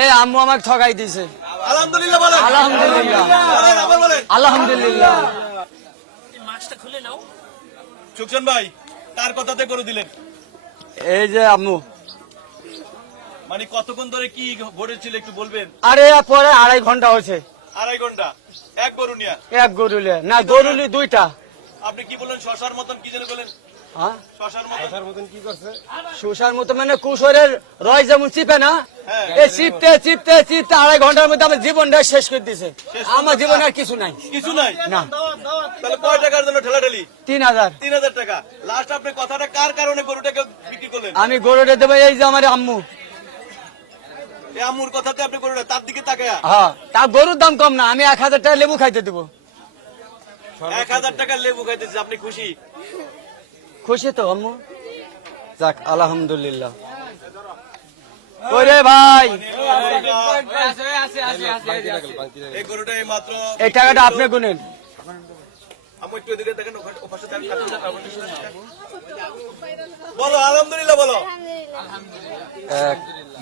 এই আম্মু আমাকে ঠকাই দিছে। আলহামদুলিল্লাহ বলেন। আলহামদুলিল্লাহ বলেন, আবার বলেন। আলহামদুলিল্লাহ। মাছটা খুলে নাও। সুকসান ভাই কার কথাতে করে দিলেন? এই যে আম্মু। মানে কতক্ষণ ধরে কি ঘটেছিল একটু বলবেন? আরে পরে 2.5 ঘন্টা হয়েছে। 2.5 ঘন্টা এক গরু নিয়া? এক গরুলে না, গরুলি 2টা। আপনি কি বললেন? শশার মতন কি যেন বলেন? হ্যাঁ শশার মতন কি করছে? শোষার মতো মানে কুশোরের রয় যেমন চিপে না, হ্যাঁ। এই চিপতে চিপতে চিপতে 2.5 ঘন্টার মধ্যে আমার জীবনটা শেষ করে দিছে। আমার জীবনে আর কিছু নাই। কিছু নাই না। তাহলে কয় টাকার জন্য ঠেলাঠেলি? 3000। 3000 টাকা। লাস্ট আপনি কথাটা কার কারণে গরুটাকে বিক্রি করলেন? আমি গরুটা দেবো এই যে আমার আম্মু। এই আম্মুর কথাতে আপনি গরুটা তার দিকে তাকায়া? হ্যাঁ, তা গরুর দাম কম না, আমি 1000 টাকা লেবু খাইতে দেবো। 1000 টাকা লেবু খাইতেছে, আপনি খুশি? খুশি তো আম্মু? যাক আলহামদুলিল্লাহ। ওরে ভাই, এই গরুটা এই মাত্র এই টাকাটা আপনি গুনেন। আম্মু একটু এদিকে দেখেন, ওপাশে দেখেন। বলো আলহামদুলিল্লাহ বলো। 1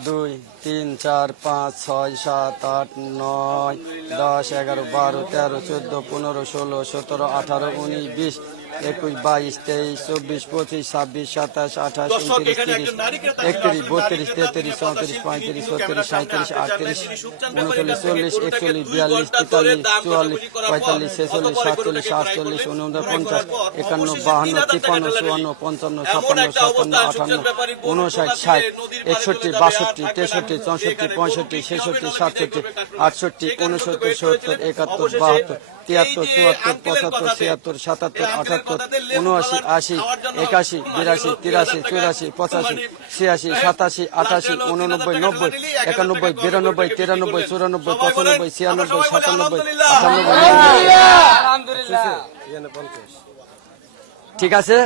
2 3 4 5 6 7 8 9 10 11 12 13 14 15 16 17 18 19 20 21 22 23 24 25 26 27 28 29 30 31 32 33 34 35 36 37 38 39 40 41 42 43 44 45 46 47 48 49 50 51 52 53 54 55 56 57 58 59 60 61 62 63 64 65 66 67 68 69 70 71 72 73 74 75 76 77 78 79 80 81 82 83 84 85 86 87 88 89 90 91 92 93 94 95 96 97 98 ঠিক আছে,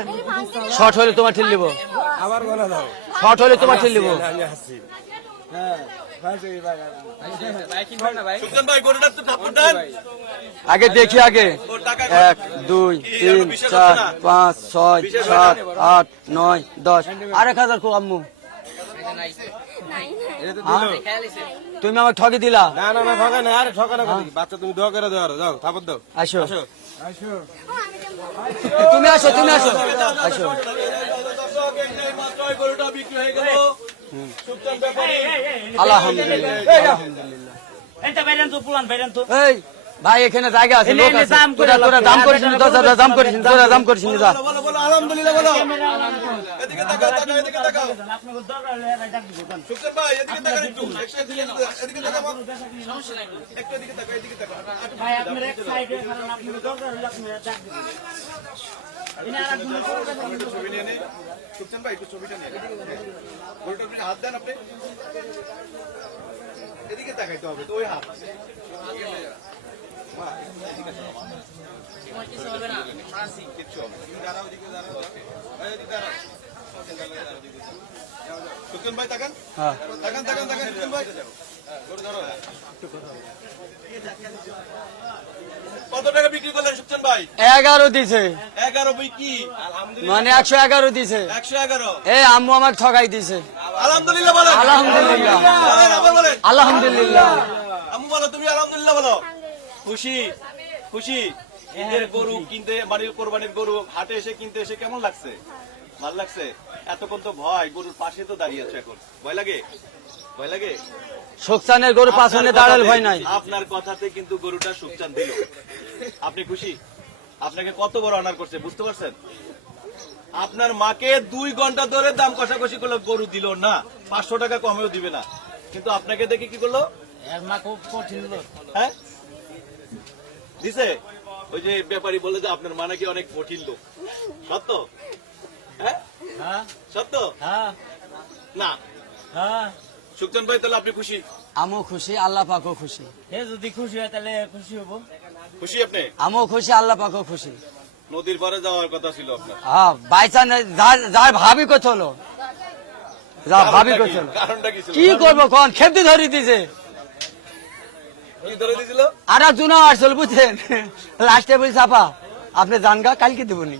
শর্ট হলে তোমার ঠিক নিব। আবার বলা দাও। শর্ট হলে তোমার ঠিক নিব। আমি হাসি। সুকসান ভাই গরুটার তো ঠাকুর দেন। আগে দেখি আগে। 1 2 3 4 5 6 7 8 9 10 আর 1000 কো আম্মু। তুমি আমাকে ঠকি দিলা। না না না ঠকা না, আরে ঠকা না করি। বাচ্চা তুমি দোয়া করে দাও, যাও থাপড় দাও। আসো তুমি আসো, তুমি আসো আসো। গরুটা বিক্রি হয়ে গেল। সুকসান ব্যাপারী আলহামদুলিল্লাহ আলহামদুলিল্লাহ। এটা বাইরেন তো পুলান বাইরেন তো। এই ভাই এখানে জায়গা আছে, লোক আছে। দাম করে তোরা দাম করিস না, তোরা দাম করিস না, তোরা দাম করিস না। যা বলো বলো আলহামদুলিল্লাহ বলো। এদিকে তাকাও তাকাও, এদিকে তাকাও। আপনাকে দরকার হলে ভাই ডাক দিব। সুকসান ভাই এদিকে তাকান একটু। এদিকে তাকাও। একটু এদিকে তাকাও, এদিকে তাকাও। ভাই আপনার এক সাইডে কারণ আপনাকে দরকার হলে আপনি ডাক দিব। ইনা আর দুটো একটু ছবি নিয়ে নেই। সুকসান ভাই একটু ছবিটা নিয়ে নেন। গরুটার উপরে হাত দেন আপনি। এদিকে তাকাইতে হবে তো, ওই হাত। কিচ্ছু হবে না। তুমি দাঁড়াও, এদিকে দাঁড়াও। এই এদিকে দাঁড়াও। সুকসান ভাই তাকান। হ্যাঁ তাকান তাকান তাকান সুকসান ভাই। গরু ধরো। কত টাকা বিক্রি করলেন সুকসান ভাই? 11 দিছে, 11 বই কি? মানে 111 দিছে। 111। এই আম্মু আমাকে ঠকাই দিছে। আলহামদুলিল্লাহ বলেন। আলহামদুলিল্লাহ বলেন, আবার বলেন। আলহামদুলিল্লাহ। আম্মু বলো, তুমি আলহামদুলিল্লাহ বলো। খুশি খুশি। ঈদের গরু কিনতে, মানে কোরবানির গরু হাটে এসে কিনতে এসে কেমন লাগছে? ভালো লাগছে? এতক্ষণ তো ভয়, গরুর পাশে তো দাঁড়িয়ে আছে, এখন ভয় লাগে? ভয় লাগে? সুকসানের গরু পাছনে দাঁড়াল ভয় নাই। আপনার কথাতে কিন্তু গরুটা সুকসান দিল। আপনি খুশি? আপনাকে কত বড় অনার করছে বুঝতে পারছেন? আপনার মাকে 2 ঘন্টা ধরে দাম কষাকষি করলো, গরু দিল না, 500 টাকা কমেও দিবে না, কিন্তু আপনাকে দেখে কি করলো? এর মা খুব কঠিন লোক। হ্যাঁ দিছে। ওই যে ব্যাপারী বলে যে আপনার মা নাকি অনেক কঠিন লোক। সত্য? হ্যাঁ হ্যাঁ সত্য হ্যাঁ না? হ্যাঁ। সুকসান ভাই তাহলে আপনি খুশি? আমও খুশি, আল্লাহ পাকও খুশি। এ যদি খুশি হয় তাহলে খুশি হবো। খুশি আপনি? আমও খুশি, আল্লাহ পাকও খুশি। নদীর পারে যাওয়ার কথা ছিল আপনার। হ্যাঁ বাইচান যার ভাবি কত হলো, যা ভাবি কত হলো। কারণটা কি ছিল? কি করবো কোন খেপতে ধরি দিছে। কি ধরে দিয়েছিল? আর জুনা আসল বুঝছেন, লাস্টে বলছি আপা আপনি জানগা কালকে দেবনি।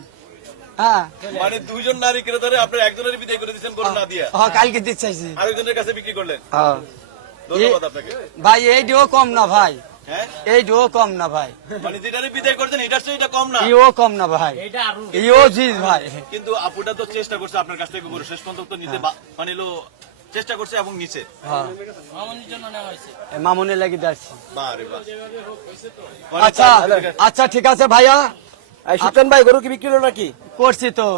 হ্যাঁ মানে 2 জন নারী ধরে আপনার একজনের বিদায় করে দিচ্ছেন গরু না দিয়া, হ্যাঁ কালকে দিতে চাইছি। আরেকজনের কাছে বিক্রি করলেন। হ্যাঁ ধন্যবাদ আপনাকে। ভাই এইটিও কম না ভাই, হ্যাঁ, এইটিও কম না ভাই, মানে যেটারে বিদায় করছেন এটার চেয়ে এটা কম না, ইও কম না ভাই, এটা আরো ইও জিজ ভাই। কিন্তু আপুটা তো চেষ্টা করছে আপনার কাছ থেকে গরু শেষ পর্যন্ত নিতে, মানে হলো চেষ্টা করছে এবং নিচে। হ্যাঁ, এই মামুনি লাগি যাচ্ছি। বারে বাহ। আচ্ছা আচ্ছা ঠিক আছে ভাইয়া, সুলতান ভাই গরু কি বিক্রি হলো নাকি? করছি তো।